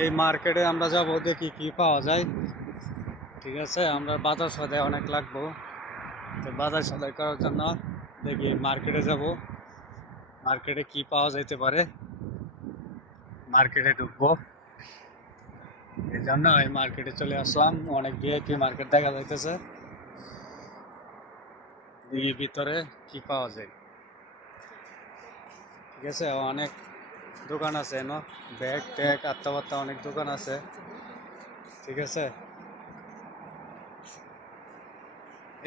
এই মার্কেটে আমরা যাব, দেখি কি পাওয়া যায়। ঠিক আছে, আমরা বাজার সদাই অনেক লাগবো, তো বাজার সদাই করার জন্য দেখি মার্কেটে যাব। মার্কেটে কি পাওয়া যেতে পারে, মার্কেটে ঢুকবো। এই জন্য এই মার্কেটে চলে আসলাম, অনেক ভিআইপি মার্কেট দেখা যাইতেছে। দেখি ভিতরে কি পাওয়া যায়। ঠিক আছে, অনেক দোকান আছে, ব্যাগ ট্যাগ আত্মাবাত্তা অনেক দোকান আছে। ঠিক আছে,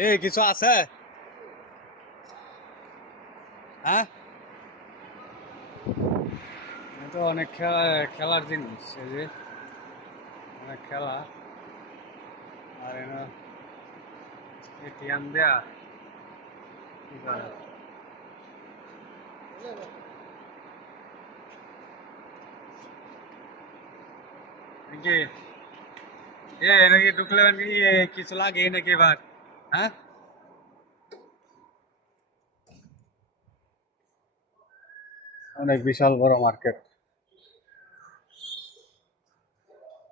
এই কিছু আছে? হ্যাঁ, তো অনেক খেলার জিনিস, এই যে অনেক খেলা। আর এটিএম দেয়া কি করে নাকি? নাকি ঢুকলে নাকি কিছু লাগে নাকি এবার? হ্যাঁ, অনেক বিশাল বড় মার্কেট,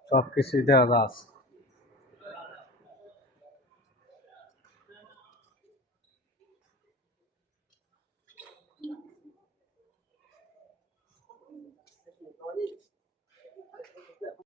সব কিছুই দেওয়া আছে।